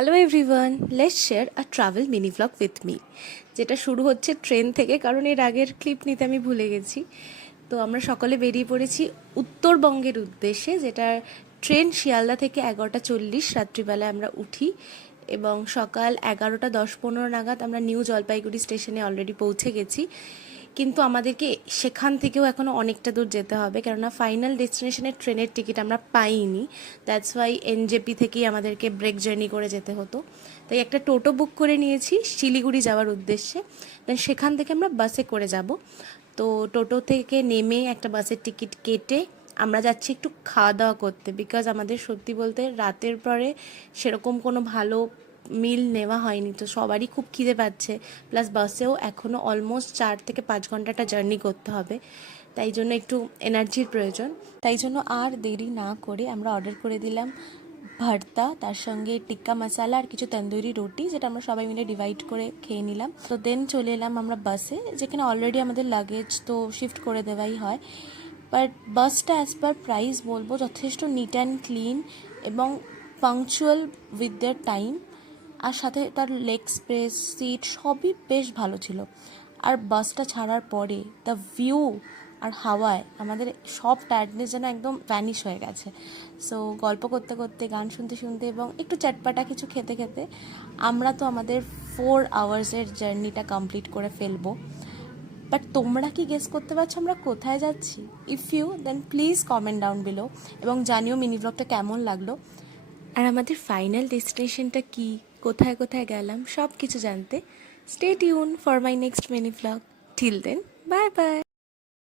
Hello everyone, let's share a travel mini vlog with me. যেটা শুরু হচ্ছে train থেকে, কারণ এর আগের ক্লিপ নিতে আমি ভুলে গেছি। তো আমরা সকলে বেরিয়ে পড়েছি উত্তরবঙ্গের উদ্দেশ্যে, যেটা ট্রেন শিয়ালদা থেকে 11:40 রাত্রিবেলায় আমরা উঠি এবং সকাল 11:10-15 নাগাদ আমরা নিউ জলপাইগুড়ি স্টেশনে অলরেডি পৌঁছে গেছি। কিন্তু আমাদেরকে সেখান থেকেও এখনও অনেকটা দূর যেতে হবে, কেননা ফাইনাল ডেস্টিনেশনের ট্রেনের টিকিট আমরা পাইনি। দ্যাটস ওয়াই এনজেপি থেকেই আমাদেরকে ব্রেক জার্নি করে যেতে হতো। তাই একটা টোটো বুক করে নিয়েছি শিলিগুড়ি যাওয়ার উদ্দেশ্যে। দেন সেখান থেকে আমরা বাসে করে যাব। তো টোটো থেকে নেমে একটা বাসের টিকিট কেটে আমরা যাচ্ছি একটু খাওয়া দাওয়া করতে, বিকজ আমাদের সত্যি বলতে রাতের পরে সেরকম কোনো ভালো মিল নেওয়া হয়নি। তো সবারই খুব খিদে পাচ্ছে, প্লাস বাসেও এখনও অলমোস্ট 4 থেকে 5 ঘন্টাটা জার্নি করতে হবে, তাই জন্য একটু এনার্জির প্রয়োজন। তাই জন্য আর দেরি না করে আমরা অর্ডার করে দিলাম ভর্তা, তার সঙ্গে টিক্কা মশালা আর কিছু তন্দুরি রুটি, যেটা আমরা সবাই মিলে ডিভাইড করে খেয়ে নিলাম। তো দেন চলে এলাম আমরা বাসে, যেখানে অলরেডি আমাদের লাগেজ তো শিফট করে দেওয়াই হয়। বাট বাসটা অ্যাজ পার প্রাইস বলবো যথেষ্ট নিট অ্যান্ড ক্লিন এবং পাংচুয়াল উইথ দেয়ার টাইম, আর সাথে তার লেগ স্পেস, সিট সবই বেশ ভালো ছিল। আর বাসটা ছাড়ার পরে দ্য ভিউ আর হাওয়ায় আমাদের সব টায়ার্ডনেস যেন একদম ভ্যানিশ হয়ে গেছে। সো গল্প করতে করতে, গান শুনতে শুনতে এবং একটু চটপাটা কিছু খেতে খেতে আমরা তো আমাদের 4 আওয়ার্সের জার্নিটা কমপ্লিট করে ফেলবো। বাট তোমরা কি গেস করতে পারছো আমরা কোথায় যাচ্ছি? If you then please comment down below এবং জানিও মিনি ব্লগটা কেমন লাগলো, আর আমাদের ফাইনাল ডেস্টিনেশনটা কি, কোথায় কোথায় গেলাম, সব কিছু জানতে stay tune for my next mini blog. Till then, bye by.